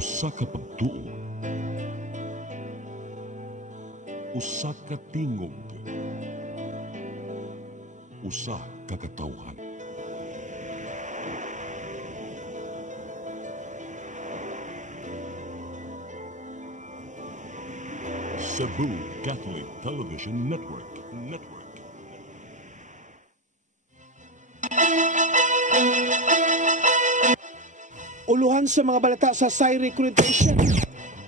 Usa ka pagtuo, usa ka tingog, usa ka katawhan. Cebu Catholic Television Network. Uluhan sa mga balita sa Sairi Orientation.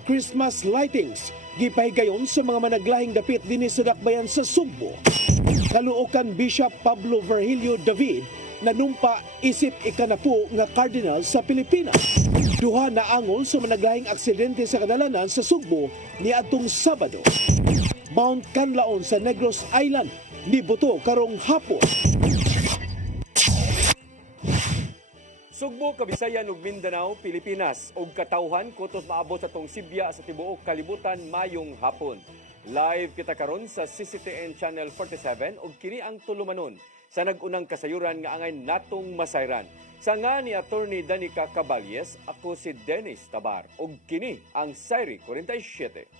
Christmas lightings gipahigayon sa mga managlahing dapit dinhi sa dakbayan sa Sugbo. Kaluokan Bishop Pablo Virgilio David nanumpa isip ikanapu nga cardinal sa Pilipinas. Duha na angol sa managlahing aksidente sa kadalanan sa Sugbo niadtong Sabado. Mount Canlaon sa Negros Island nibuto karong hapon. Sugbo, Kabisayan ug Mindanao, Pilipinas ug katawhan kutos maabot sa tong Sibya sa tibuok kalibutan mayong hapon. Live kita karon sa CCTN Channel 47 ug kini ang tulumanon sa nag-unang kasayuran nga angay natong masayran. Sa nga ni Attorney Danica Caballes, ako si Dennis Tabar ug kini ang Sairi 47.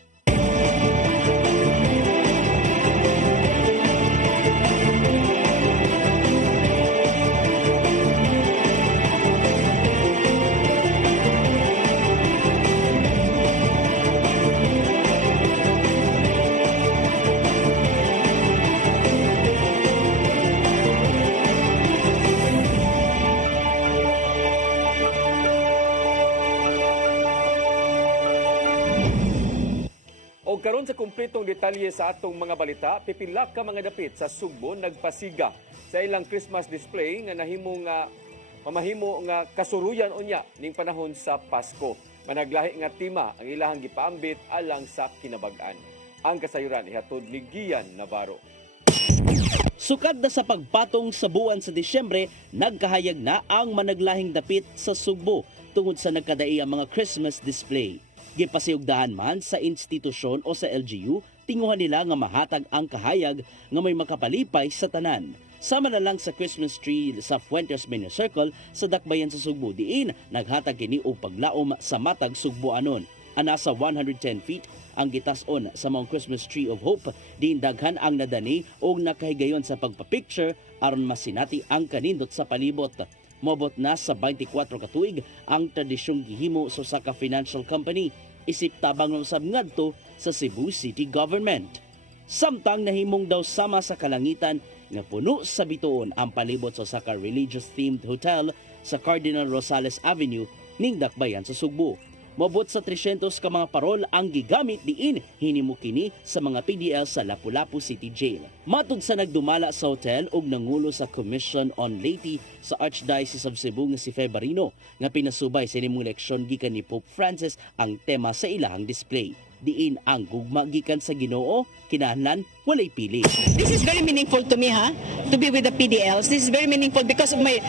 O karon sa kumpletong detalye sa atong mga balita, pipila ka mga dapit sa Sugbo nagpasiga sa ilang Christmas display nga mamahimo nga kasuruyan unya ning panahon sa Pasko. Managlahi nga tema ang ilahang gipaambit alang sa kinabag-an. Ang kasayuran ihatod ni Gian Navarro. Sukad na sa pagpatong sa buwan sa Disyembre, nagkahayag na ang managlahing dapit sa Sugbo tungod sa nagkadai ang mga Christmas display. Gipasiugdahan man sa institusyon o sa LGU, tinguhan nila nga mahatag ang kahayag nga may makapalipay sa tanan. Sama na lang sa Christmas tree sa Fuentes Mini Circle sa dakbayan sa Sugbo diin, naghatag kini og paglaom sa matag Sugboanon. Ana sa 110 feet ang gitas-on sa Mount Christmas Tree of Hope, diin daghan ang nadani og nakahigayon sa pagpapicture aron masinati ang kanindot sa palibot. Mobot na sa 24 ka tuig ang tradisyong gihimo sa usa ka financial company isip tabang ng usab ngadto sa Cebu City Government. Samtang nahimong daw sama sa kalangitan nga puno sa bituon ang palibot sa usa ka religious-themed hotel sa Cardinal Rosales Avenue ning dakbayan sa Sugbo. Mobot sa 300 ka mga parol ang gigamit diin hinimo kini sa mga PDL sa Lapu-Lapu City Jail. Matud sa nagdumala sa hotel ug nangulo sa Commission on Laity sa Archdiocese of Cebu nga si Febarino nga pinasubay sa nimong leksyon gikan ni Pope Francis ang tema sa ilahang display. Diin ang gugma gikan sa Ginoo, kinahanglan walay pili. This is very meaningful to me, to be with the PDLs. This is very meaningful because of my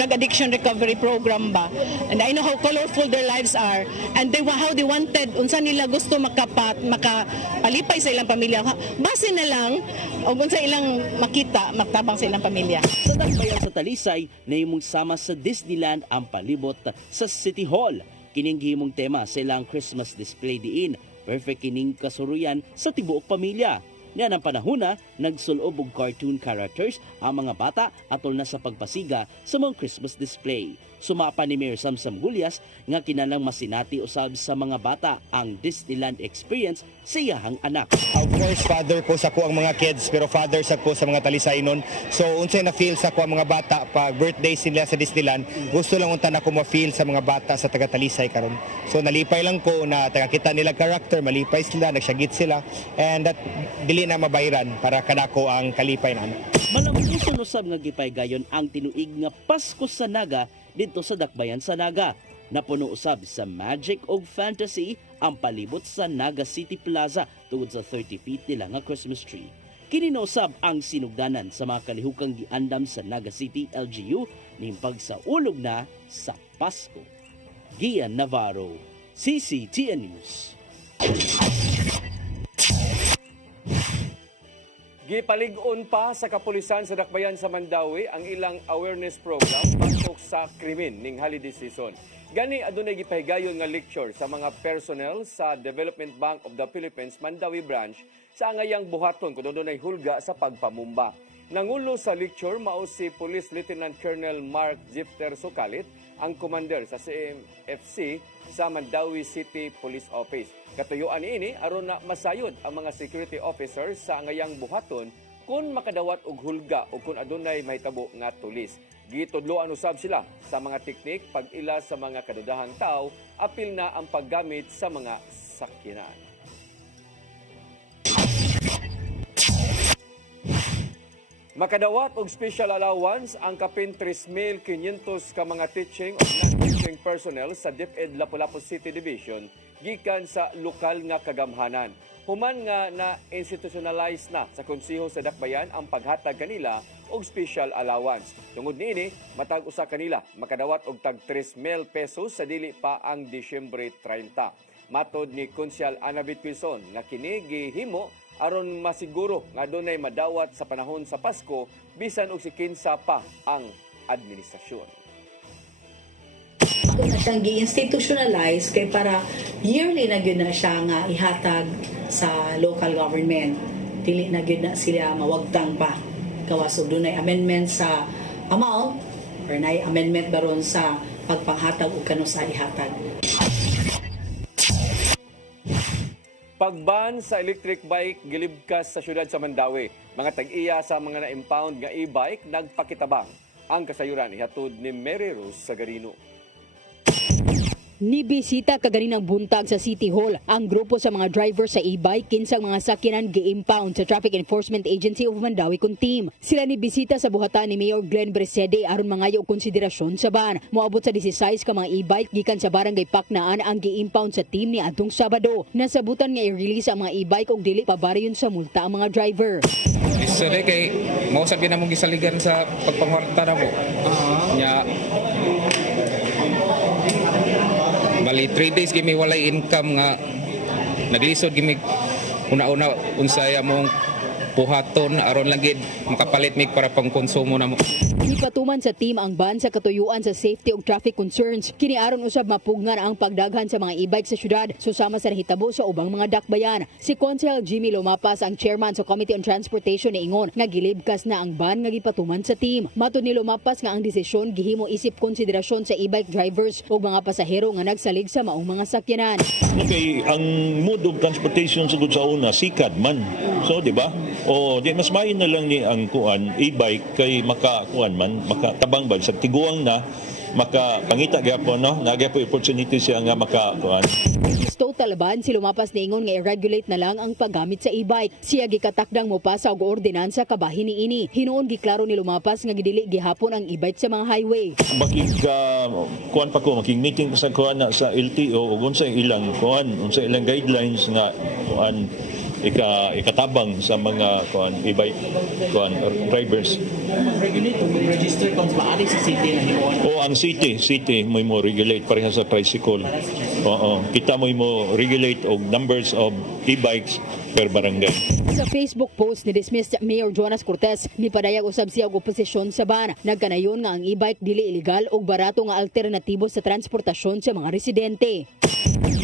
drug addiction recovery program ba. And I know how colorful their lives are and how they wanted, unsa nila gusto makapalipay sa ilang pamilya. Base na lang og unsa ilang makita, magtabang sa ilang pamilya. Sa dakbayan sa Talisay, nahimong sama sa Disneyland ang palibot sa City Hall. Kining gihimong tema sa ilang Christmas display diin. Perfect kining kasuruyan sa tibuok pamilya. Niyan ang panahona, nagsulob og cartoon characters ang mga bata atol na sa pagpasiga sa mga Christmas display. Sumapa ni Mayor Samsam Gulyas nga kinalang masinati usab sa mga bata ang Disneyland experience sa iyahang anak. Of course, father ko sa ko ang mga kids, pero father sa ko sa mga Talisaynon. So unsay na feel sa ko ang mga bata pag birthday sila sa Disneyland, gusto lang unta na ko ma-feel sa mga bata sa taga Talisay karon. So nalipay lang ko na tagakita nila character, malipay sila, nagsagit sila, and that dili na mabayran para kanako ang kalipay na anak. Malampuson usab nga gipaygayon ang tinuig nga Pasko sa Naga dito sa dakbayan sa Naga. Napuno usab sa magic og fantasy ang palibot sa Naga City Plaza tungod sa 30 feet nila nga Christmas tree. Kininosab ang sinugdanan sa mga kalihukang giandam sa Naga City LGU ning pagsaulog na sa Pasko. Gian Navarro, CCTN News. Gipalig-on pa sa kapulisan sa dakbayan sa Mandawi ang ilang awareness program pasok sa krimen ning holiday season. Gani adunay gipahigayon nga lecture sa mga personnel sa Development Bank of the Philippines Mandawi Branch sa angayang buhaton kung adunay hulga sa pagpamumba. Nangulo sa lecture mao si Police Lieutenant Colonel Mark Zifter Sukalit, ang commander sa CMFC sa Mandawi City Police Office. Katuyuan niini aron na masayod ang mga security officers sa angayang buhaton kung makadawat og hulga o kung adunay mahitabo nga tulis. Gitudloan usab sila sa mga teknik pag-ila sa mga kadudahang tao, apil na ang paggamit sa mga sakyanan. Makadawat og special allowance ang kapin 3,500 ka mga teaching o non-teaching personnel sa DepEd Lapu-Lapu City Division gikan sa lokal nga kagamhanan. Human nga na-institutionalize na sa konseho sa Dakbayan ang paghatag kanila og special allowance. Tungod niini, matag usa kanila makadawat og tag 3,000 pesos sa dili pa ang Disyembre 30. Matod ni Konsyal Annabeth Quezon nga kini gihimo aron masiguro nga dunay madawat sa panahon sa Pasko bisan og sikinsa pa ang administrasyon. Ako na siyang gi-institutionalize kay para yearly na gyud na siya nga ihatag sa local government. Dili na gyud na sila mawagtang pa. Kawas og dunay amendment sa amount or nay amendment baron sa pagpanghatag og kano sa ihatag. Pagban sa electric bike gilibkas sa syudad sa Mandawi. Mga tag-iya sa mga na-impound nga e-bike nagpakitabang. Ang kasayuran ihatod ni Mary Rose Sagarino. Nibisita kaganinang buntag sa City Hall ang grupo sa mga driver sa e-bike kinsang mga sakyanan gi-impound sa Traffic Enforcement Agency of Mandawi kun team. Sila nibisita sa buhatan ni Mayor Glenn Bresede aron mangayo og konsiderasyon sa ban. Moabot sa 16 ka mga e-bike gikan sa Barangay Paknaan ang gi-impound sa team ni adtong Sabado. Nasabutan nga i-release ang mga e-bike og dili pabarayon sa multa ang mga driver. So kay mao sabi na mong gisaligan sa pagpangwarta na mo. Nya bali 3 days gimi walay income nga naglisod gimi una-una unsay among buhaton aron lang gid makapalit mig para pang konsumo na mo. Ipatuman sa team ang ban sa katuyuan sa safety ug traffic concerns. Kini aron usab mapugnan ang pagdaghan sa mga e-bike sa syudad susama sa nahitabo sa ubang mga dakbayan. Si Council Jimmy Lomapas ang chairman sa Committee on Transportation niingon nga gilibkas na ang ban nga gipatuman sa team. Matud ni Lomapas nga ang desisyon gihimo isip konsiderasyon sa e-bike drivers ug mga pasahero nga nagsalig sa maong mga sakyanan. Okay, ang mode of transportation sugod sa una sikad man. So di ba? O di mas main na lang ni ang kuan e-bike kay makakuan man makatabang ba sa tiguang na makapangita gyapon no nagyapon opportunity siya nga makakuan. Total ban si Lomapas niingon nga i-regulate na lang ang paggamit sa e-bike. Siya gikatakdang mopasa og ordinansa kabahin niini. Hinuon giklaro ni Lomapas nga gidili gihapon ang e-bike sa mga highway. Bakit kuan pa ko making meeting sa kuan na sa LTO ug unsa ilang kuan unsa ilang guidelines nga kuan ikatabang sa mga e-bike drivers. Regulate o register kung maari sa city na hinuon? O ang city mo regulate pareha sa tricycle. Oo, kita mo regulate og numbers of e-bikes per barangay. Sa Facebook post ni dismissed Mayor Jonas Cortez, nipadayag usab siya og oposisyon sa ban. Nagkanayon nga ang e-bike dili illegal og barato nga alternatibo sa transportasyon sa mga residente.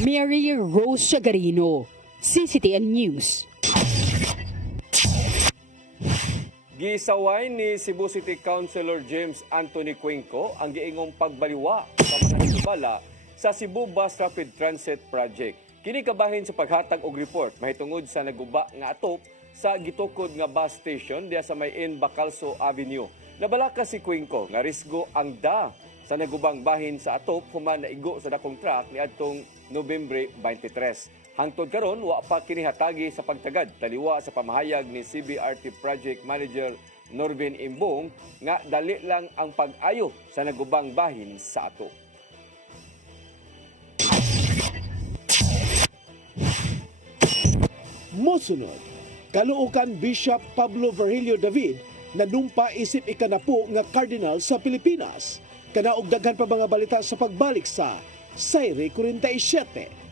Mary Rose Sagarino, CCTN News. Gisaway ni Cebu City Councilor James Anthony Cuenco ang giingong pagbaliwa sa mga nagubala sa Cebu Bus Rapid Transit Project. Kini kabahin sa paghatag og report mahitungod sa naguba nga atop sa gitukod nga bus station diya sa may Bacalso Avenue. Nabalaka si Cuenco nga risgo ang sa nagubang bahin sa atop human naigo sa dakong truck niadtong Nobyembre 23. Hangtod karon wa pa kini hatagi sa pagtagad taliwa sa pamahayag ni CBRT Project Manager Norvin Imbong nga dali lang ang pag-ayo sa nagubang bahin sa atop. Mosunod, kaluokan Bishop Pablo Virgilio David na numpa isip ikanapo nga kardinal sa Pilipinas. Kanaog daghan pa mga balita sa pagbalik sa Sayre 47.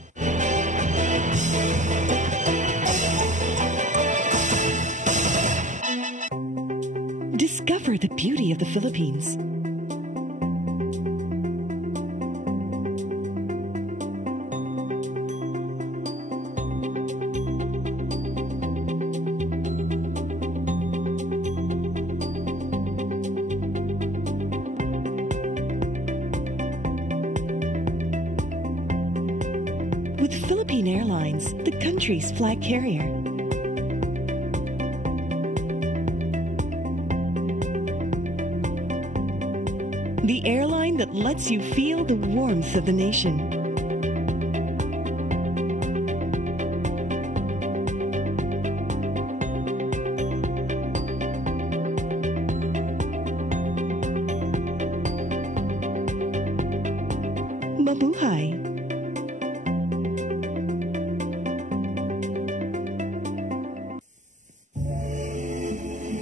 Discover the beauty of the Philippines. country's flag carrier. The airline that lets you feel the warmth of the nation. Mabuhay!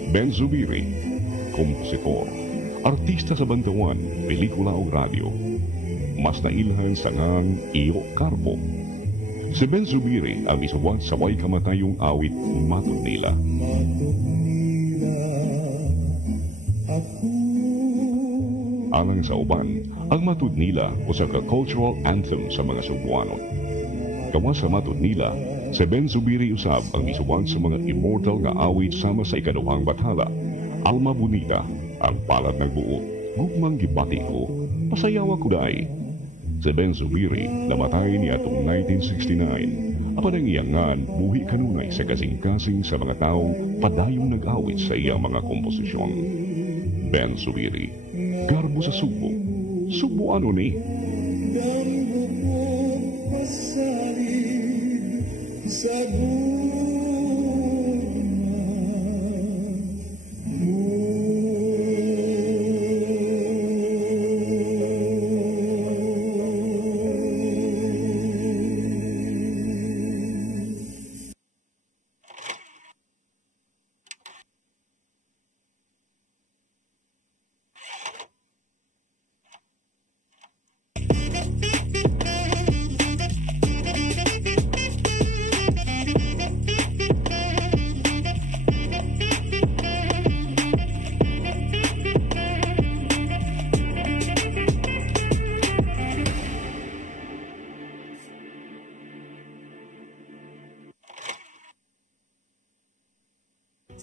Ben Zubiri, kompositor, artista sa bantawan, pelikula o radyo. Mas nailhan sa ngang Iyo Carbo. Si Ben Zubiri ang isawat sa way kamatayong awit Matud Nila. Alang sa uban, ang Matud Nila o sa cultural anthem sa mga Cebuano. Gawa sa Matud Nila, si Ben Zubiri usab ang misuwag sa mga immortal nga awit sama sa ikaduhang bathala. Alma Bonita, ang palad ng buo, gugmang gibati ko, pasayawa ko dahi. Si Ben Zubiri namatay niya atong 1969. Apan ang iyangan, buhi kanunay sa kasing-kasing sa mga taong padayong nag-awit sa iyang mga komposisyon. Ben Zubiri, Garbo sa Subo. Subo ano ni?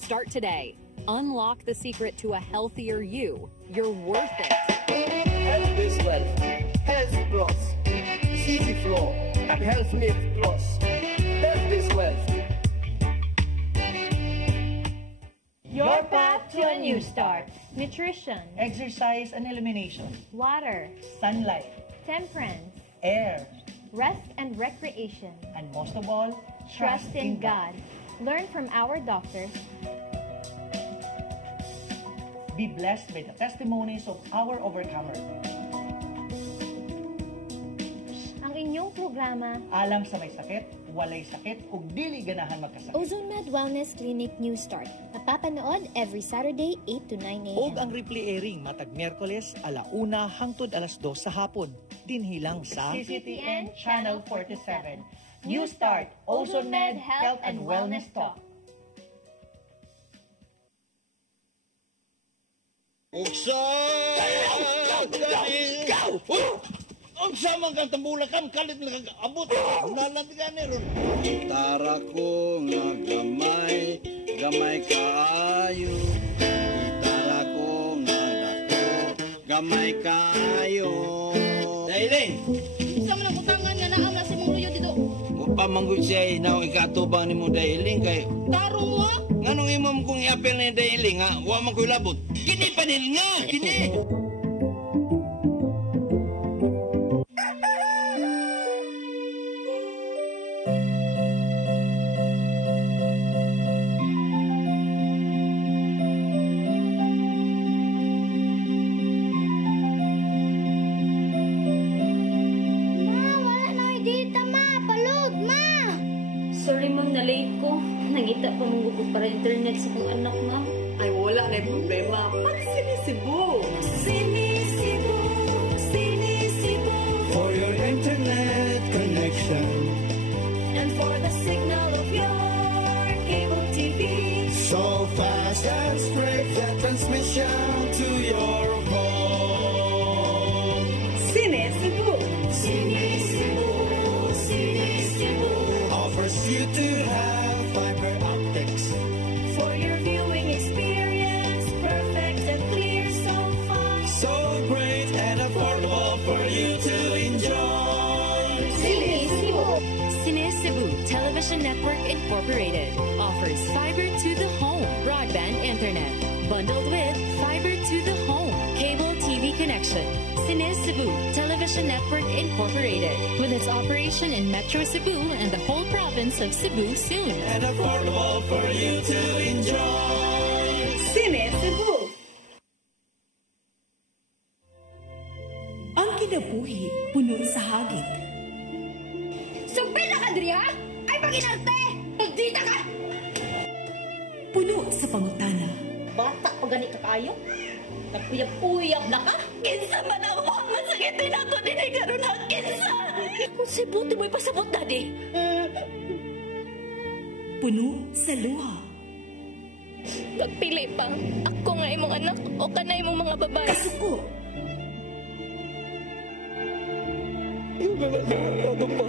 Start today. Unlock the secret to a healthier you. You're worth it. Health is wealth. Health plus. Easy flow. Health lift plus. Health is wealth. Your path to a new start. Nutrition. Exercise and elimination. Water. Sunlight. Temperance. Air. Rest and recreation. And most of all, trust in God. Learn from our doctors. Be blessed by the testimonies of our overcomers. Ang inyong programa, alang sa may sakit, walay sakit, ug dili ganahan magkasakit. Ozone Med Wellness Clinic New Start. Napapanood every Saturday 8 to 9 a.m. Og ang replay airing matag Miyerkules 1:00 hangtod 2:00 sa hapon. Dinhilang sa CCTN Channel 47. New Start, Ozone Med Health and Wellness Talk. Uksa! Ang sama kang tambulakan, kalit na kag-abot. Nalantigan ni ron. Gitara ko nga gamay, gamay kaayo. Gitara ko nga dako, gamay kaayo. Dailing! Sama ng utangan nga naang nasi mong luyo dito. Pamanggod siya na ikatubang ni mo Dailing kay... Tarong mo? Nganong imam kong i-apel ni Dailing ha? Huwag man ko'y labot. Kini panil nga! Kini! Nangita pa mong gugod para internet sa kong anak, ma'am. Ay, wala na yung problema. Mag-Sinisibu! Sinisibu! Sinisibu! For your internet connection. And for the signal of your cable TV. So fast and straight the transmission to your home. Sinisibu! Sinisibu! Sinisibu! Offers you to have fiber optics for your viewing experience, perfect and clear so far. So great and affordable for you to enjoy. Cine Cebu. Cine Cebu Television Network. Incorporated offers fiber to the home broadband internet bundled with fiber to the home cable TV connection. Cine Cebu Television Network Incorporated with its operation in Metro Cebu and the whole province of Cebu soon. And affordable for you to enjoy. Cine Cebu. Ang kinabuhi puno sa hagit. Sugpil na ka, Dria! Ay, paginarte! Pagdita ka! Puno sa pangutana. Bata pa gani ka kayo? Nagpuyab-puyab na ka? Kinsa man ang mga sakitin ako din ay karoon na kinsa! Kung sibuti mo'y pasabot, Daddy! Puno sa luha. Pagpili pa, ako nga imong anak o kanay imong mga babae. Kasuko. Ano pa?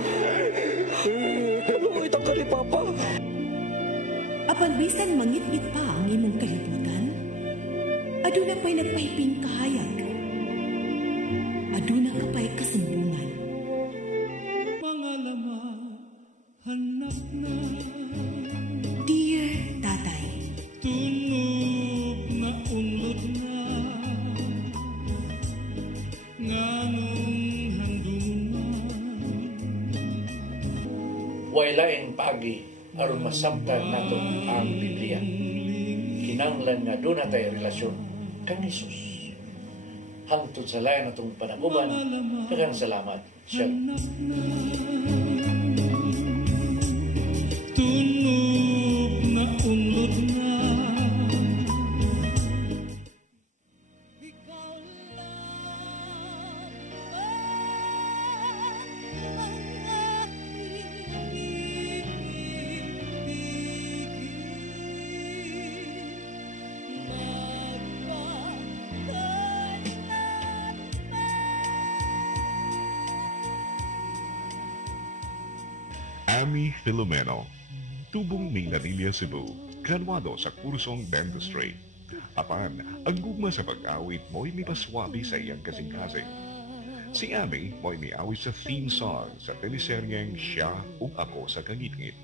Kaluit ang kari, Papa. Apan bisan mangit-ngit pa ang imong kalibutan, aduna pa'y nagpahiping kahayag. Aduna ka pa'y kasumbungan. Mga laman, hanap na. Dear Tatay, tunog na unlot na. Nganong wailaing pagi aron masabtan nato ang Biblia. Kinanglan nga doon natay relasyon kang Jesus. Hangtod sa layan natong panaguban, daghang salamat. Shalom. Tunog na unlot na. Ami Filomeno, tubong Mindanilla, Cebu, graduado sa kursong dentistry. Apan, ang gugma sa pag-awit mo'y may paswabi sa iyang kasing-kasing. Si Ami mo'y may awit sa theme song sa teleseryeng Siya ug Ako sa Kangit-ngit.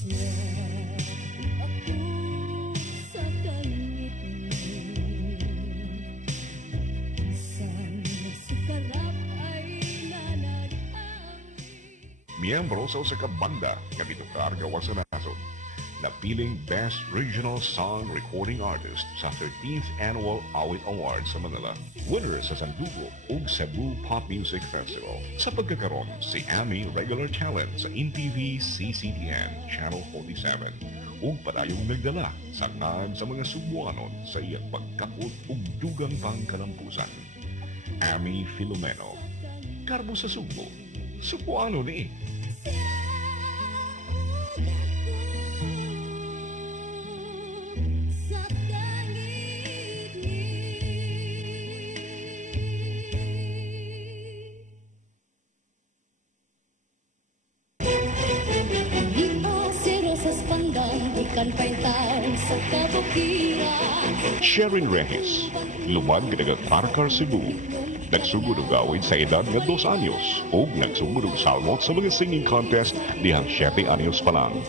Miyembro sa usa ka banda nga gitukar gawas sa nasod. Napiling Best Regional Song Recording Artist sa 13th Annual Awit Awards sa Manila. Winner sa Sandugo ug Cebu Pop Music Festival. Sa pagkakaroon, si Ami regular talent sa InTV CCTN Channel 47 ug padayong nagdala sa ngag sa mga Subuanon sa iyang pagkakot ug dugang pangkalampusan. Ami Filomeno, karbo sa Subo. Subuano ni. Sherin Reyes, lumad ginaga Karkar, Cebu. Nagsugod og awit sa edad nga 2 anyos o nagsugod og salmot sa mga singing contest dihang 7 anyos pa lang.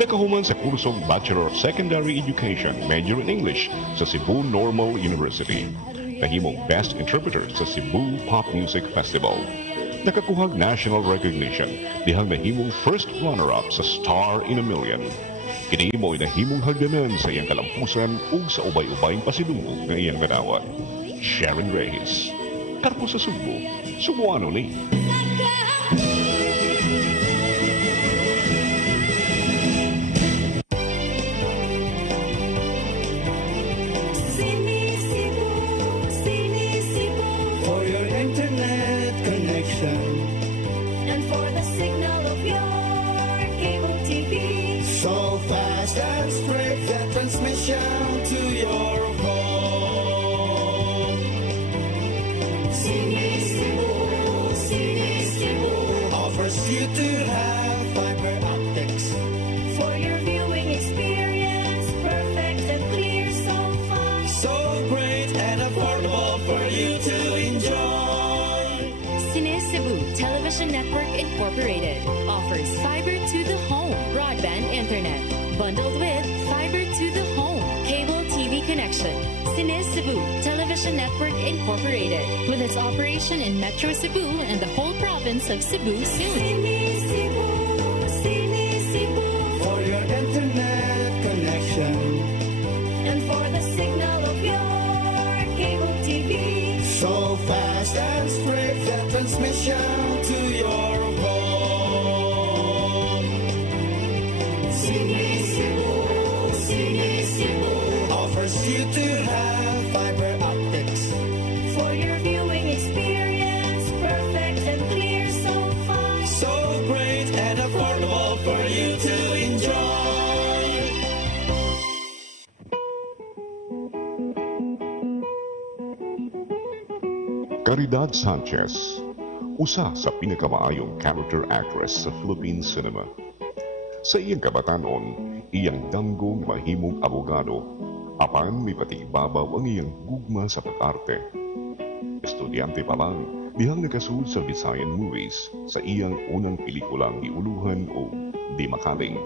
Nakahuman sa kursong Bachelor of Secondary Education, major in English sa Cebu Normal University. Nahimong Best Interpreter sa Cebu Pop Music Festival. Nakakuhag national recognition dihang nahimong first runner-up sa Star in a Million. Kini mo'y nahimong hagdanan sa iyang kalampusan ug sa ubay-ubayng pasidungog ng iyang kadawat. Sherin Reyes, karpo sa Subo, Subuano ni. For your internet connection and for the signal of your cable TV, so fast and straight the transmission to your home. Cine Cebu offers you to have fiber optics for your viewing experience, perfect and clear so far. So great and affordable for you to enjoy. Cine Cebu Television Network Incorporated offers fiber to the home broadband internet Bundled with fiber to the home, cable TV connection. Cine Cebu Television Network Incorporated, with its operation in Metro Cebu and the whole province of Cebu soon. Cine Cebu, for your internet connection and for the signal of your cable TV. So fast and straight, the transmission to your home. Cine Cebu offers you to have fiber optics for your viewing experience, perfect and clear, so fast, so great and affordable for you to enjoy. Caridad Sanchez, usa sa pinakamaayong character actress sa Philippine cinema. Sa iyang kabatanon, iyang danggong mahimong abogado, apan may patibabaw ang iyang gugma sa pag-arte. Estudyante pa lang, dihang nakasul sa Visayan Movies sa iyang unang pelikulang Giuluhan o Di Makaling.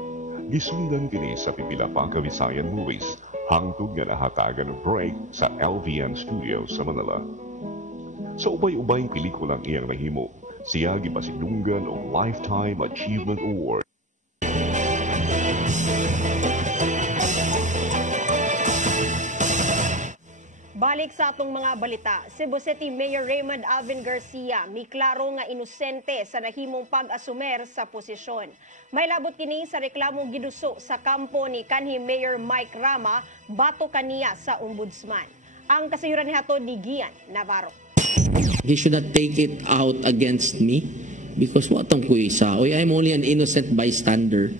Gisundan kini sa pipila pa ka Visayan Movies hangtod nga nahatagan ng break sa LVN Studios sa Manila. Sa ubay-ubayng pelikulang iyang nahimo, siya gipasidunggan og Lifetime Achievement Award. Balik sa atong mga balita, Cebu City Mayor Raymond Alvin Garcia may klaro nga inosente sa nahimong pag-asumer sa posisyon. May labot kini sa reklamong giduso sa kampo ni kanhi Mayor Mike Rama bato kaniya sa ombudsman. Ang kasayuran ni hatod ni Gian Navarro. He should not take it out against me because watang ko isa. I'm only an innocent bystander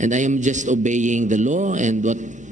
and I am just obeying the law and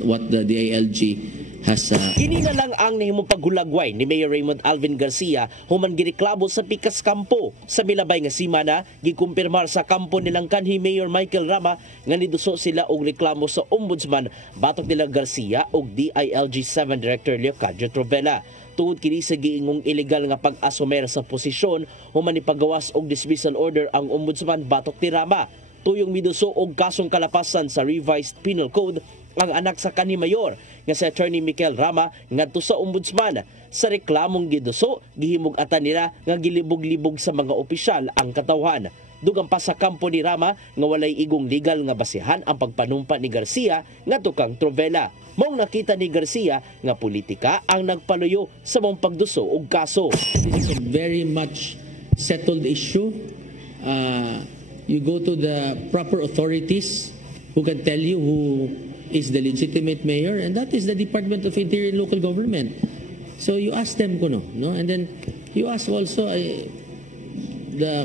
what the DILG has. Kini na lang ang nahimong paghulagway ni Mayor Raymond Alvin Garcia human gireklamo sa pikas kampo. Sa milabay nga semana, gikumpirmar sa kampo nilang kanhi Mayor Michael Rama nga niduso sila og reklamo sa ombudsman batok nila Garcia og DILG 7 Director Leocadio Trovela. Tungod kini sa giingong illegal nga pag-asumer sa posisyon, human ipagawas og dismissal order ang ombudsman batok ni Rama. Tuyong miduso og kasong kalapasan sa revised penal code ang anak sa kanhi mayor nga si Attorney Michael Rama ngadto sa ombudsman. Sa reklamong giduso, gihimug-atan nila nga gilibog-libog sa mga opisyal ang katawhan. Dugang pa sa kampo ni Rama nga walay igong legal nga basihan ang pagpanumpa ni Garcia ngadto kang Trovela. Maong nakita ni Garcia nga politika ang nagpaluyo sa mong pagduso og kaso. This is a very much settled issue. You go to the proper authorities who can tell you who is the legitimate mayor, and that is the Department of Interior and Local Government. So you ask them no? And then you ask also the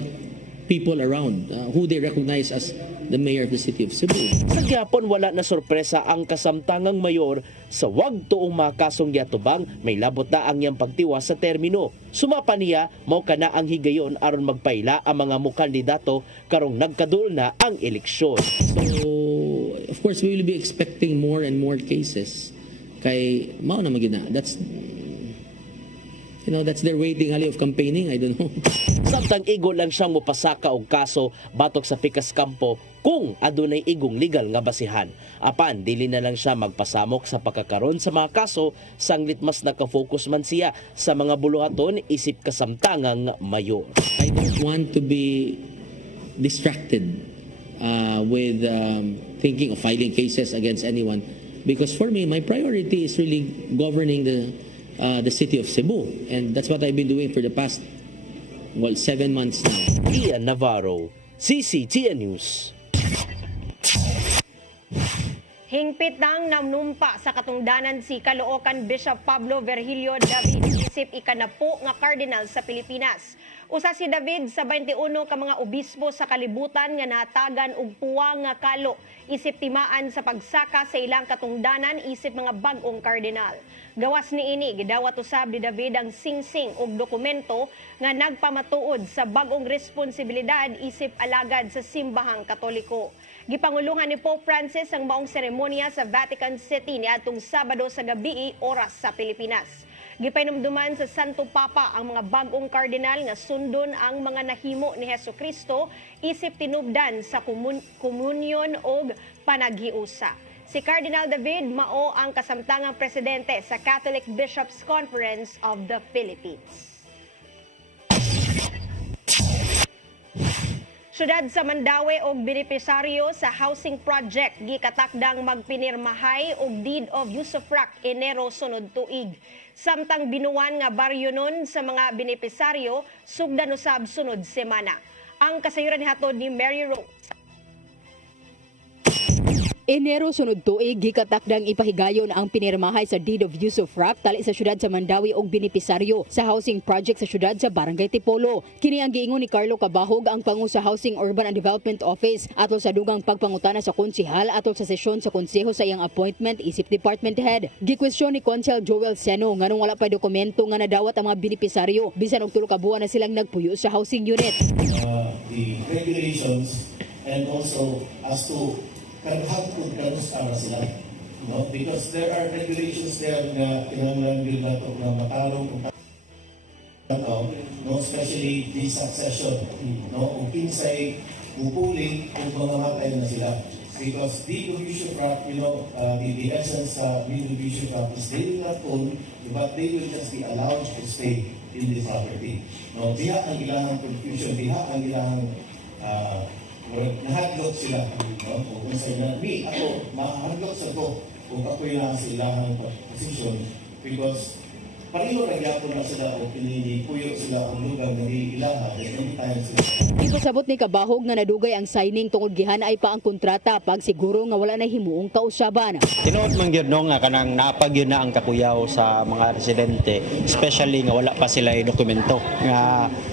people around who they recognize as the mayor of the city of Cebu. Sa gihapon wala na sorpresa ang kasamtangang mayor sa wag tuong mga kasong giatubang may labot na ang iyang pagtiwa sa termino. Sumapa niya mao kana ang higayon aron magpaila ang mga mukandidato karong nagkadul na ang eleksyon. So of course we will be expecting more and more cases kay mao na magina. That's their waiting hali of campaigning, I don't know. Samtang igo lang siyang mopasaka og kaso batok sa pikas kampo kung adunay igong legal nga basihan. Apan dili na lang siya magpasamok sa pagkakaron sa mga kaso sanglit mas nakafocus man siya sa mga buluhaton isip kasamtangang mayor. I don't want to be distracted with thinking of filing cases against anyone because for me my priority is really governing the city of Cebu, and that's what I've been doing for the past 7 months now. Ian Navarro, CCTN News. Hingpit nang namnumpa sa katungdanan si Caloocan Bishop Pablo Virgilio David isip ikanapo nga cardinal sa Pilipinas. Usa si David sa 21 ka mga obispo sa kalibutan nga nahatagan og puwang nga kalo isip timaan sa pagsaka sa ilang katungdanan isip mga bag-ong kardinal. Gawas niini gidawat usab ni David ang singsing og dokumento nga nagpamatuod sa bag-ong responsibilidad isip alagad sa simbahang Katoliko. Gipangulungan ni Pope Francis ang maong seremonya sa Vatican City niadtong Sabado sa gabi oras sa Pilipinas. Gipainumduman sa Santo Papa ang mga bag-ong kardinal nga sundon ang mga nahimo ni Hesukristo isip tinubdan sa komunyon og panaghiusa. Si Cardinal David mao ang kasamtangang presidente sa Catholic Bishops Conference of the Philippines. Syudad sa Mandaue og benepisaryo sa housing project gikatakdang magpinirmahay og deed of usufruct Enero sunod tuig. Samtang binuwan nga baryo nun sa mga benepisaryo sugdan usab sunod semana. Ang kasayuran hatod ni Mary Rose. Enero sunod tuig gikatakdang ipahigayon ang pinirmahay sa deed of usufruct tali sa syudad sa Mandaue og benepisaryo sa housing project sa syudad sa Barangay Tipolo. Kini ang giingon ni Carlo Cabahog, ang pangu sa Housing Urban and Development Office atol sa dugang pagpangutana sa konsehal atol sa sesyon sa konseho sa iyang appointment isip department head. Gikwestiyon ni Consel Joel Seno nganong wala pa dokumento nga nadawat ang mga benepisaryo bisan og 3 ka buwan na silang nagpuyo sa housing unit. The regulations and also as to karusta sila, no? Because there are regulations there na kinahanglan din nato na matalong no, especially the succession, no, kung kinsay upuling kung mamamatay na sila, because the usufruct, you know, the essence the usufruct is they will not own, but they will just be allowed to stay in the property, no? Diha ang ilahang confusion, diha ang ilahang nahadlok sila, no? Kung sa'yo na, ako, mahadlok sa to kung ako'y lang sa ilahang posisyon, because pareho nagyapon na sila o pinilipuyo sila ang lugar na ilaha at anytime sila. Ipasabot ni Cabahog nga nadugay ang signing tungod gihanay pa ang kontrata pag siguro nga wala na himuong kausaban. Tinuod man gyud no nga kanang napag yun na ang kakuyaw sa mga residente, especially nga wala pa sila dokumento. Nga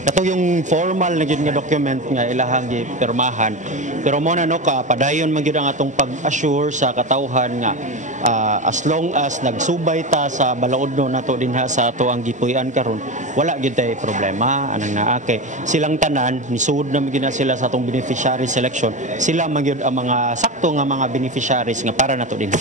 kato yung formal na gyud nga document nga ilahang gipirmahan. Pero mo na no ka padayon man gyud ang atong pag-assure sa katawhan nga as long as nagsubay ta sa balaodno nato dinha sa ato ang gipuy-an karon, wala gyud tay problema anang naa kay silang tanan nisud na magina sila sa atong beneficiary selection, sila magyud ang mga sakto nga mga beneficiaries nga para nato din.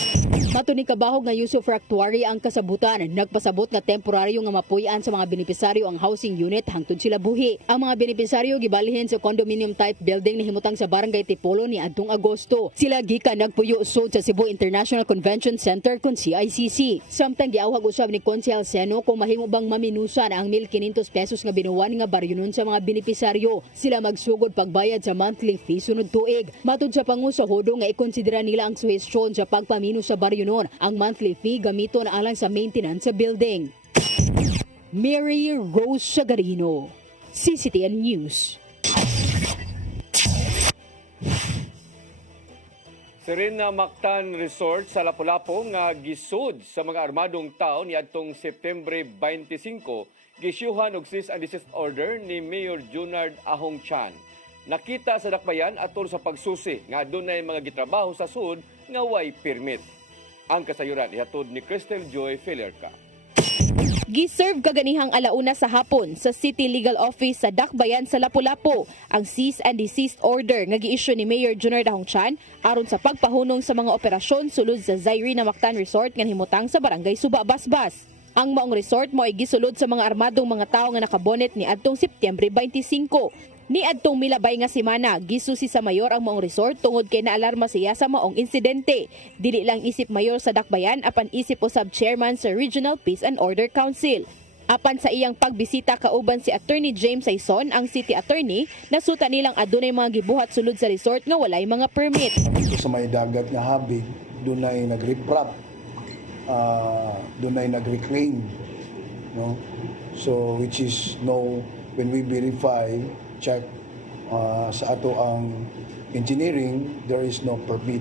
Mato ni Cabahog nga usufructuary ang kasabutan, nagpasabot nga temporaryo nga mapuy-an sa mga benepisaryo ang housing unit hangtod sila buhi. Ang mga benepisaryo gibalhin sa condominium type building ni himutang sa Barangay Tipolo ni adtong Agosto. Sila gikan nagpuyo usod sa Cebu International Convention Center kun CICC. Samtang giawhag usab ni Consel Seno kung mahimo bang maminusan ang 1,500 pesos nga binuwan nga baryo nun sa mga benepisaryo. Sila magsugod pagbayad sa monthly fee sunod tuig. Matud sa pangu sa Hodo nga ikonsidera nila ang suhestyon sa pagpamino sa baryo nun. Ang monthly fee gamiton alang sa maintenance sa building. Mary Rose Sagarino, CCTN News. Serena Mactan Resort sa Lapu-Lapu nga gisud sa mga armadong tao niadtong Septembre 25 gisyuhan og cease and desist order ni Mayor Junard Ahong Chan. Nakita sa dakbayan atol sa pagsusi nga adunay mga gitrabaho sa sud nga way permit. Ang kasayuran ihatod ni Crystal Joy Felerca. Giserve kaganihang alauna sa hapon sa City Legal Office sa Dakbayan sa Lapu-Lapu ang cease and desist order nga gi-issue ni Mayor Junard Ahong Chan aron sa pagpahunong sa mga operasyon sulod sa Zyrina Mactan Resort nga himutang sa Barangay Suba, Basbas. Ang maong resort mo ay gisulod sa mga armadong mga tao nga nakabonet ni adtong Septembre 25. Ni adtong milabay nga semana, gisusi sa mayor ang maong resort tungod kay naalarma siya sa maong insidente. Dili lang isip mayor sa Dakbayan apan isip usab chairman sa Regional Peace and Order Council. Apan sa iyang pagbisita kauban si Attorney James Saison, ang city attorney, nasuta nilang adunay mga gibuhat sulod sa resort nga walay mga permit. Sa may dagat nga habig, dunay nag-riprap, dunay nag-reclaim, no? So which is no, when we verify, check sa ato ang engineering, there is no permit.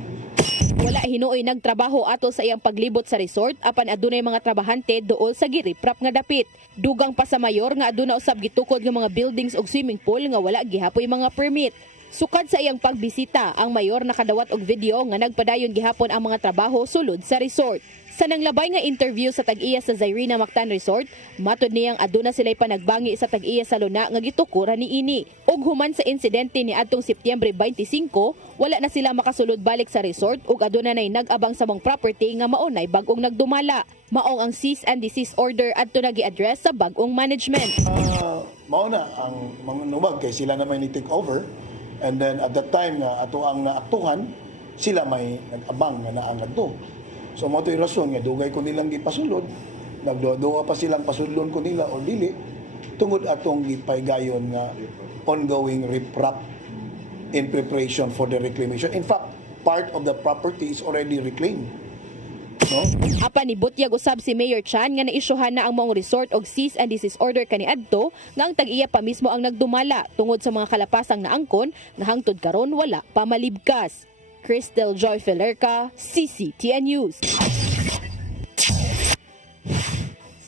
Wala hinuoy nagtrabaho ato sa iyang paglibot sa resort apan adunay mga trabahante duol sa giriprap nga dapit. Dugang pa sa mayor nga aduna usab gitukod nga mga buildings og swimming pool nga wala gihapoy mga permit. Sukad sa iyang pagbisita, ang mayor nakadawat og video nga nagpadayon gihapon ang mga trabaho sulod sa resort. Sa nanglabay nga interview sa tag-iya sa Zyrina Mactan Resort, matod niyang aduna sila'y panagbangi sa tag-iya sa luna nga gitukuran ni ini. Ug human sa insidente ni adtong Septembre 25, wala na sila makasulod balik sa resort ug aduna nay nag-abang sa mong property nga maunay bag-ong nagdumala. Maong ang cease and desist order adto na gi-address sa bag-ong management. Mauna ang mga numag kay sila naman ni take over, and then at that time na ato ang naaktuhan sila may nag-abang nga naangad to. So mo to'y rason nga dugay ko nilang gipasulod, nagduha pa silang pasudlon ko nila o dili tungod atong gipaygayon nga ongoing riprap in preparation for the reclamation. In fact, part of the property is already reclaimed. No? Apan ni butyag usab si Mayor Chan nga naisyuhan na ang maong resort og cease and desist order kaniadto nga ang tag-iya pa mismo ang nagdumala tungod sa mga kalapasang naangkon nga hangtod karon wala pa malibkas. Cristel Joy Felerca, CCTN News.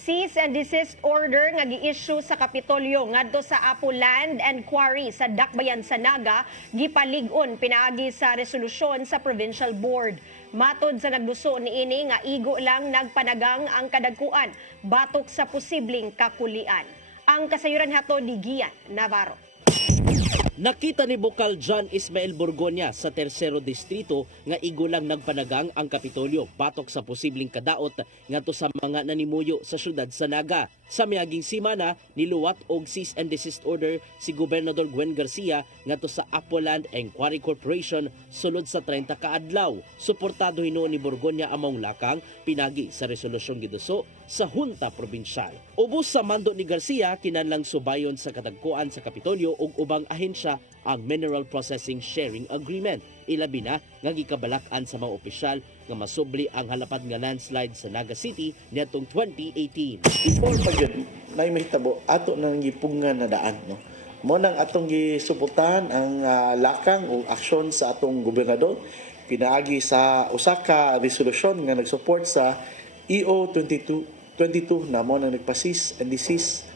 Cease and desist order nga gi-issue sa Kapitolyo ngadto sa Apo Land and Quarry sa Dakbayan sa Naga gipalig-on pinaagi sa resolusyon sa Provincial Board. Matod sa nagduso niini nga igo lang nagpanagang ang kadagkuan batok sa posibleng kakulian. Ang kasayuran hato ni Gian Navarro. Nakita ni Bukal John Ismael Borgonya sa Tercero Distrito nga igulang nagpanagang ang Kapitolyo batok sa posibleng kadaot ngadto sa mga nanimuyo sa syudad sa Naga. Sa miaging simana, niluwat og cease and desist order si Gobernador Gwen Garcia ngadto sa Apo Land and Quarry Corporation sulod sa 30 ka adlaw. Suportado hinuon ni Borgonya among lakang pinagi sa resolusyong giduso sa Hunta Probinsyal. Ubos sa mando ni Garcia kinahanglang subayon sa katagkuan sa Kapitolyo ug ubang ahensya ang Mineral Processing Sharing Agreement. Ilabi na nga gikabalak-an sa mga opisyal nga masubli ang halapad nga landslide sa Naga City niadtong 2018. Before pa yun, na mahitabo, ato nang gipungan na daan. No? Mo nang atong gisuportahan ang lakang o aksyon sa atong gobernador, pinaagi sa usaka resolusyon nga nagsupport sa EO 22 na mo nang nagpa-cease and desist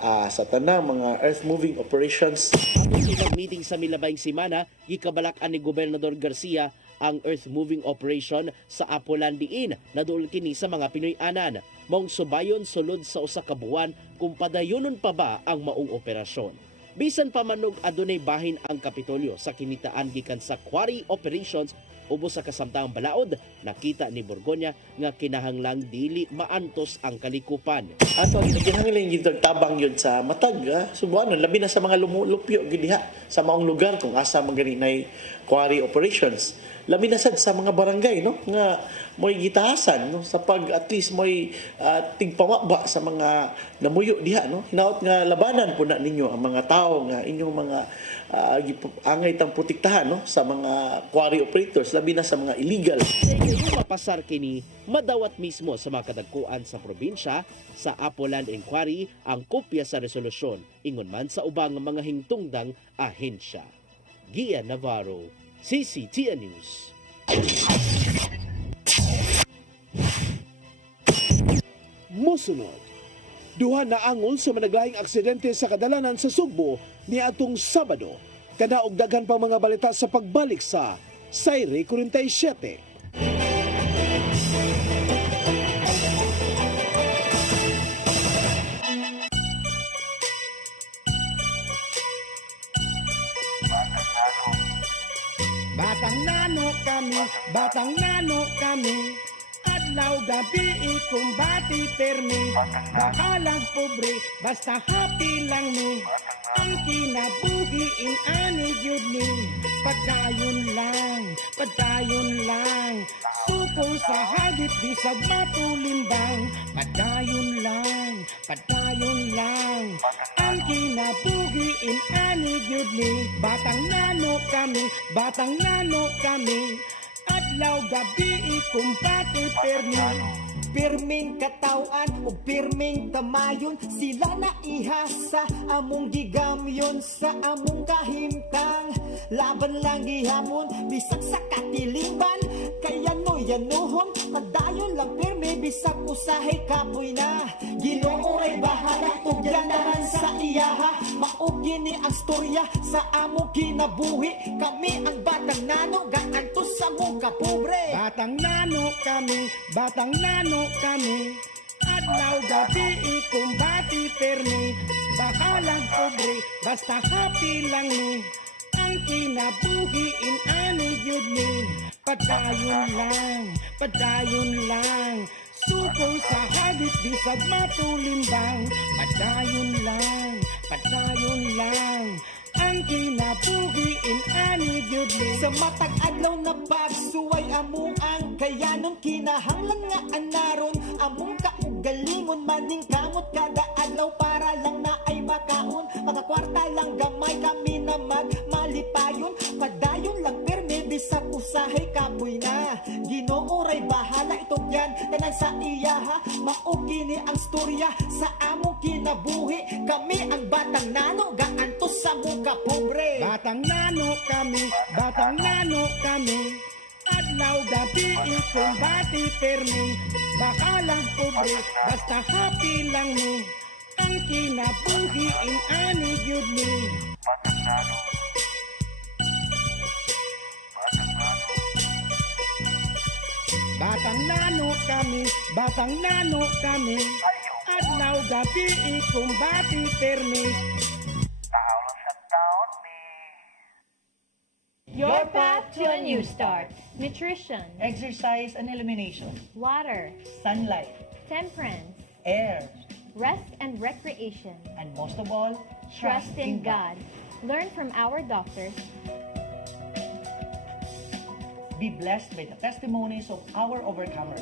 sa tanang mga earth-moving operations. Atong pinag-meeting sa milabayng simana, gikabalak-an ni Gobernador Garcia ang earth-moving operation sa Apolan diin na duol kini sa mga Pinoy-anan. Maong subayon sulod sa usa ka buwan kung padayonon pa ba ang maong operasyon. Bisan pa manog adunay bahin ang Kapitolyo sa kinitaan gikan sa quarry operations ubos sa kasamtang balaod, nakita ni Borgonya nga kinahanglang dili maantos ang kalikupan. Ato kinahanglan gyud tabang yun sa matag, subuanon labi na sa mga lumulupyo gid diha sa maong lugar kung asa man gani nay quarry operations. Labi na sad sa mga barangay no nga moy gitahasan no sa pag at least moy tigpamaba sa mga namuyo diha no. Hinaot nga labanan po na ninyo ang mga tao nga inyong mga angay tang protektahan no sa mga quarry operators labi na sa mga illegal. Mapasar kini madawat mismo sa mga kadagkuan sa probinsya sa Apo Land and Quarry ang kopya sa resolusyon ingon man sa ubang mga hingtungdang ahensya. Gian Navarro, CCTN News. Mosunod, duha na angol sa managlahing aksidente sa kadalanan sa Sugbo ni atong Sabado. Kanaog daghan pang mga balita sa pagbalik sa Sayre 47. Batang nano kami, adlaw gabi ikumbati permi, bakalang pobre, basta happy lang ni, ang kinabuhi ani gyud ni, padayon lang, sukol sa hagit bisag matulimbang, padayon lang, ang kinabuhi ani gyud ni, batang nano kami, adlaw gabi ikumpati permi, pirming katawan o pirming tamayon, sila na ihasa among gigamyon sa among kahimtang, laban lang gihamon bisag sa katiliban, kaya no yanuhon padayon lang pirmi bisag usahay kapoy na, Ginoo ay bahala tugyandahan sa iyaha, maugi ni ang storya sa among kinabuhi, kami ang batang nano gaantos sa among kapobre, batang nano kami, adlaw gabi ikumbati permi, bakalang pobre, basta happy lang ni, ang kinabuhi ani gyud ni, padayon lang, sukol sa hagit bisag matulimbang, padayon lang, ang kinabuhiin ani gyud ni. Sa matag adlaw na pagsuway among ang kayanon, kinahanglan nga anaron among kaugalingon, maning kamot kada adlaw para lang na ay makaon. Mga kwarta lang gamay kami na magmalipayon, padayon lang perme bisag usahay kapoy na. Ginoo ray bahala itog yan tanan sa iya ha. Mao kini ang storya sa among kinabuhi, kami ang batang nano gaantos sa muka pobre. Batang nano kami, adlaw gabi ikumbati permi, baka lang pobre basta happy lang ni, ang kinabuhi in ani gyud ni. Batang nano kami, adlaw gabi ikumbati permi. Your path to a new start. Nutrition, Exercise and elimination. water, Sunlight. temperance, Air. rest and recreation. And most of all, Trust in God. Learn from our doctors. Be blessed by the testimonies of our overcomers.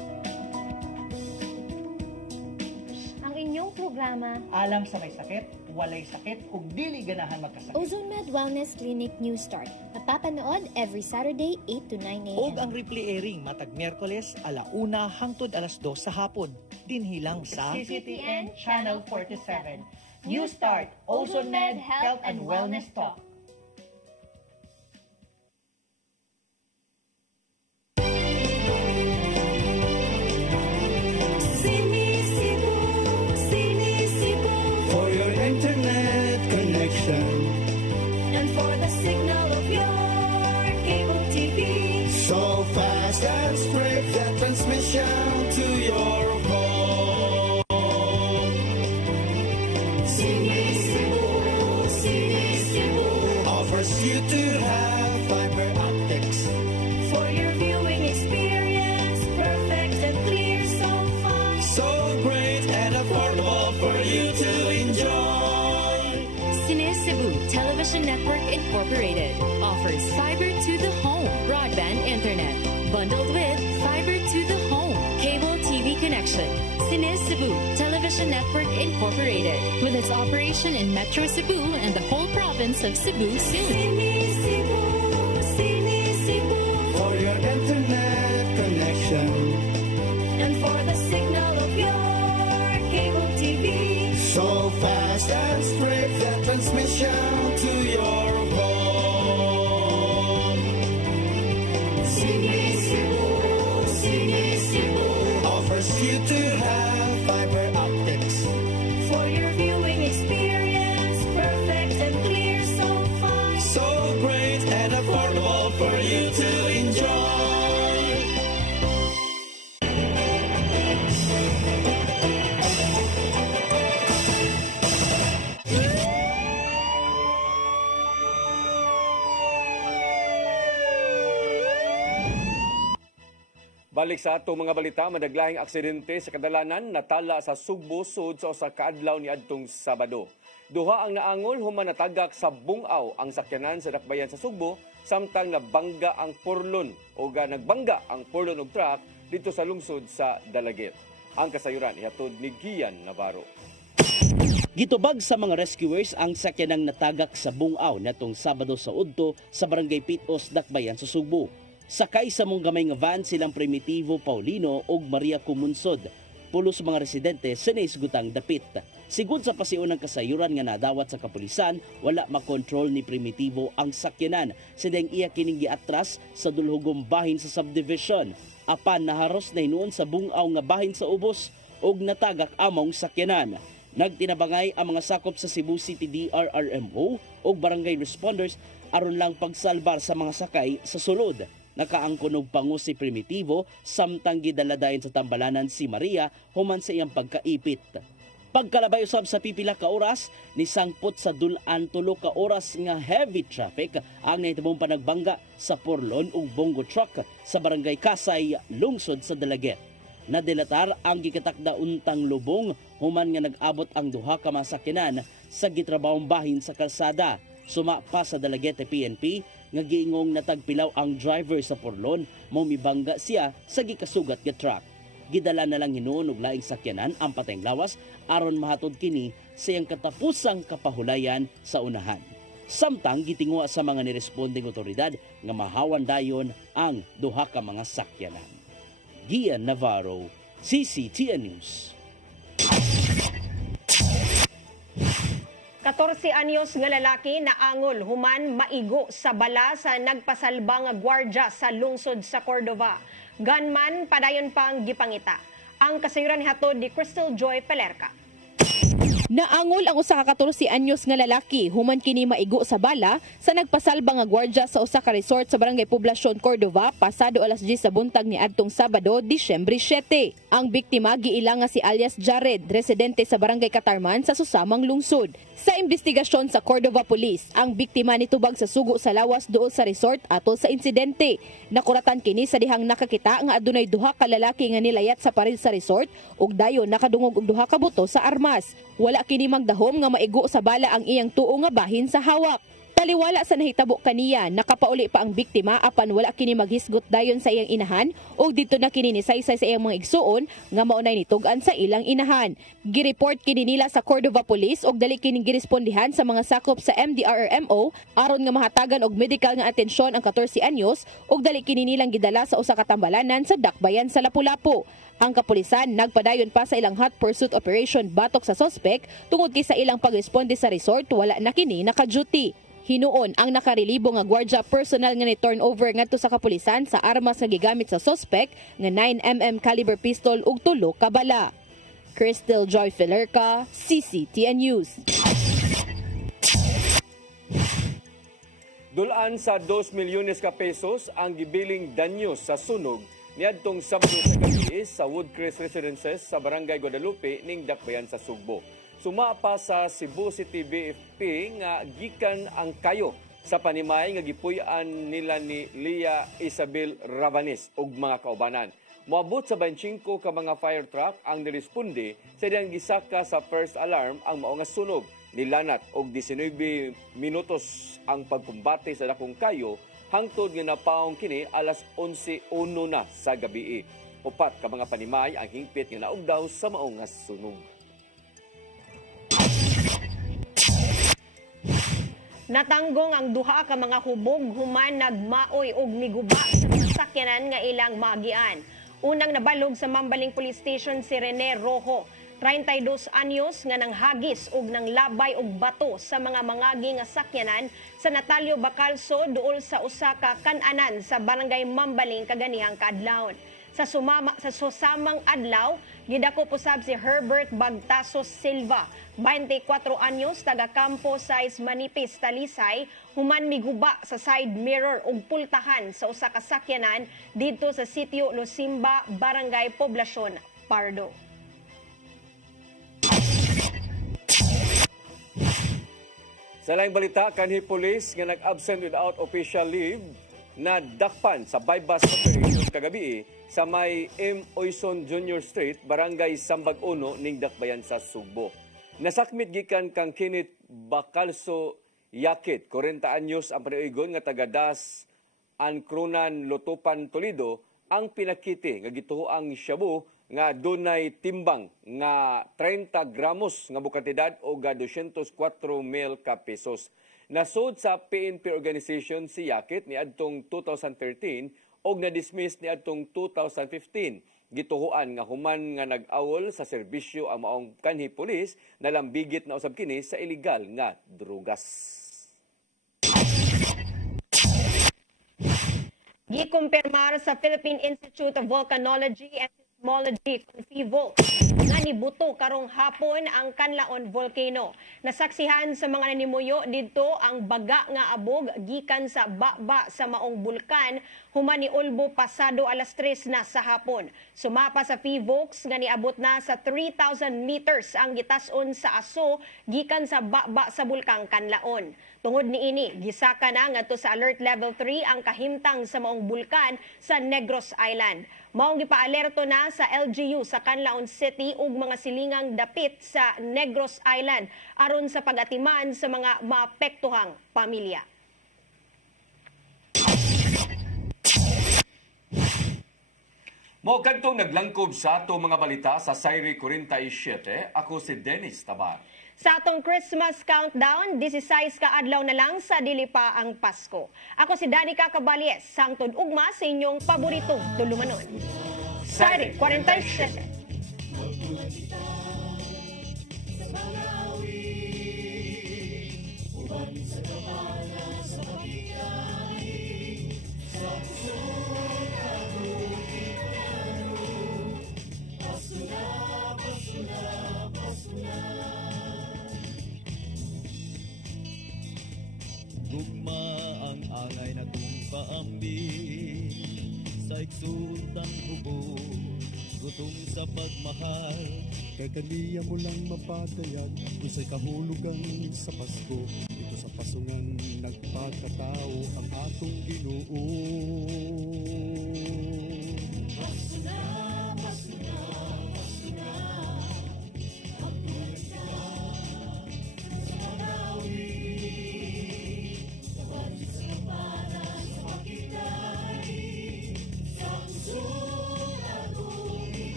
Ang inyong programa, Alam sa may sakit, walay sakit, ug dili ganahan magkasakit. Ozone Med Wellness Clinic New Start. Napapanood every Saturday 8 to 9 a.m. Og ang replay airing matag Miyerkules 1:00 hangtod 2:00 sa hapon. Dinhilang sa CCTN Channel 47. New Start, Ozone Med Health and Wellness Talk. For your internet connection And for the signal of your cable TV. so fast and straight, that transmission to your home. Sini Cebu offers you to have fiber optics. For your viewing experience, perfect and clear so far. So great and affordable for you to enjoy. Cine Cebu Television Network Incorporated offers fiber to the home broadband internet bundled with fiber to the home cable TV connection. Cine Cebu Television Network Incorporated with its operation in Metro Cebu and the whole province of Cebu soon. For your internet connection And for the signal of your cable TV. so fast and straight, that transmission to your home. Sini Cebu offers you to have fiber optics. For your viewing experience, perfect and clear so far. So great and affordable for you to enjoy. Balik sa atong mga balita, madaglahing aksidente sa kadalanan natala sa Sugbo sud sa usa ka adlaw ni adtong Sabado. Duha ang naangol human natagak sa bungaw ang sakyanan sa dakbayan sa Sugbo samtang nagbangga ang purlon o nagbangga ang purlon og truck dito sa lungsod sa Dalagit. Ang kasayuran ihatod ni Gian Navarro. Gitubag sa mga rescuers ang sakyanang natagak sa bungaw natong Sabado sa Udto sa Barangay Pitos, Dakbayan sa Sugbo. Sakay sa mong gamay nga van silang Primitivo Paulino ug Maria Cumunsod. Pulos mga residente sa naisgutang dapit. Sigud sa pasiunang kasayuran nga nadawat sa kapulisan, wala makontrol ni Primitivo ang sakyanan. Sideng iya kining giatras sa dulhugong bahin sa subdivision. Apan naharos na hinuon sa bungaw nga bahin sa ubos ug natagak among sakyanan. Nagtinabangay ang mga sakop sa Cebu City DRRMO ug barangay responders aron lang pagsalbar sa mga sakay sa sulod. Nakaangkon og pangu si Primitivo samtang gidaladayon sa tambalanan si Maria human sa iyang pagkaipit. Pagkalabay usab sa pipila ka oras, nisangpot sa dulan 3 ka oras nga heavy traffic ang nahitabong panagbangga sa Porlon ug Bongo truck sa Barangay Kasay, lungsod sa Dalaget. Nadelatar ang gikatakda untang lubong human nga nag-abot ang duha ka masakyanan sa gitrabahong bahin sa kalsada. Suma pa sa Dalagete PNP nga giingong natagpilaw ang driver sa Porlon, mao mibangga siya sa gikasugat nga truck. Gidala na lang hinuon og laing sakyanan ang patayng lawas aron mahatod kini sa iyang katapusang kapahulayan sa unahan. Samtang gitingwa sa mga niresponding otoridad nga mahawan dayon ang duha ka mga sakyanan. Gian Navarro, CCTN News. 14 anyos nga lalaki na angol human maigo sa bala sa nagpasalba nga gwardya sa lungsod sa Cordova. Gunman padayon pang gipangita. Ang kasayuran hatod ni Crystal Joy Pelerca. Naangol ang usa ka 14 anyos nga lalaki human kini maigo sa bala sa nagpasalba nga gwardya sa usa ka resort sa Barangay Poblasyon, Cordova pasado alas 10 sa buntag niadtong Sabado, Disyembre 7. Ang biktima giila nga si alias Jared, residente sa Barangay Katarman sa susamang lungsod. Sa investigasyon sa Cordova Police, ang biktima nitubag sa sugo sa lawas duol sa resort atol sa insidente. Nakuratan kini sa dihang nakakita nga adunay duha ka lalaki nga nilayat sa parid sa resort ug dayon nakadungog og duha ka buto sa armas. Wala kini magdahom nga maigo sa bala ang iyang tuo nga bahin sa hawak. Taliwala sa nahitabo kaniya, nakapauli pa ang biktima apan wala kini maghisgot dayon sa iyang inahan ug dito na kini nisaysay sa iyang mga igsuon nga maunay nitugan sa ilang inahan. Gireport kini nila sa Cordova Police ug dali kini girespondihan sa mga sakop sa MDRRMO aron nga mahatagan og medical nga atensyon ang 14 anyos ug dali kini nilang gidala sa usa ka tambalanan sa Dakbayan sa Lapu-Lapu. Ang kapulisan nagpadayon pa sa ilang hot pursuit operation batok sa suspect tungod kay sa ilang pagresponde sa resort wala na kini naka-duty. Hinuon ang nakarelibo nga gwardya personal nga ni-turnover ngadto sa kapulisan sa armas nga gigamit sa suspect nga 9mm caliber pistol ug 3 ka bala. Crystal Joy Pelerca, CCTN News. Dulaan sa 2 milyones ka pesos ang gibiling danyo sa sunog niadtong Sabado sa gabi sa Woodcrest Residences sa Barangay Guadalupe ning Dakbayan sa Sugbo. Suma pa sa Cebu City BFP nga gikan ang kayo sa panimay nga gipuy-an nila ni Lia Isabel Ravanes ug mga kaubanan. Moabot sa 25 ka mga fire truck ang niresponde sa diyang gisaka sa first alarm ang mao nga sunog. Nilanat og 19 minutos ang pagkumbate sa dakong kayo hangtod nga napaong kini alas 11:01 na sa gabi. Upat ka mga panimay ang hingpit nga naugdaw sa mao nga sunog. Natanggong ang duha ka mga hubog human nagmaoy og miguba sa mga sakyanan nga ilang magian. Unang nabalog sa Mambaling Police Station si Rene Rojo, 32 anyos nga nanghagis og nanglabay og bato sa mga mangagi nga sakyanan sa Natalio Bacalso duol sa usa ka kan-anan sa Barangay Mambaling kaganihang kaadlawon. Sa susamang adlaw, gidako pusab si Herbert Bagtasos Silva, 24 anyos, taga-kampo size Manipis, Talisay, human miguba sa side mirror ug pultahan sa usa ka sakyanan didto sa sitio Losimba, Barangay Poblasyon, Pardo. Sa laing balita, kanhi pulis nga nag-absent without official leave na dakpan sa bypass operation kagabi sa may M. Oyson Jr. Street, Barangay Sambag 1 ning Dakbayan sa Sugbo. Nasakmit gikan kang Kenneth Bacalso Yakit, 40 anyos ang paniugon nga taga-Das Ancrunan, Lutupan, Toledo, ang pinakiti nga gituoang shabu nga dunay timbang nga 30 gramos nga bukantidad o ga 204 mil ka pesos. Nasod sa PNP organization si Yakit ni adtong 2013 o na-dismiss ni adtong 2015. Gituhuan nga human nga nag-awol sa serbisyo ang maong kanhi pulis na lambigit na usab kini sa illegal nga drugas. Gikumpirmar sa Philippine Institute of Volcanology and Seismology, FIVO, nga nibuto karong hapon ang Canlaon Volcano. Nasaksihan sa mga nanimuyo didto ang baga nga abog gikan sa baba sa maong bulkan human ni Ulbo pasado alas 3 na sa hapon. Sumapa sa FIVOX nga niabot na sa 3,000 meters ang gitas-on sa aso gikan sa baba sa bulkang Canlaon. Tungod niini, gisaka na ngadto sa alert level 3 ang kahimtang sa maong bulkan sa Negros Island. Maong gipaalerto na sa LGU sa Canlaon City ug mga silingang dapit sa Negros Island aron sa pag-atiman sa mga maapektuhang pamilya. Mo kadtong naglangkob sa ato mga balita sa Sayri 47, ako si Dennis Tabar. Sa atong Christmas countdown, 16 ka adlaw na lang sa dili pa ang Pasko. Ako si Danica Caballes, sangtod ugma sa inyong paboritong tulumanon. Sayri 47. Gugma ang angay na kong paambi sa iksuntang hubo, gutom sa pagmahal. Kay kaniya mo lang mapatayag kung sa'y kahulugan sa Pasko. Ito sa pasungan nagpagkatao ang atong Ginoo. Pasko na, Pasko na, Pasko na.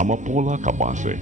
Amapola Kabase,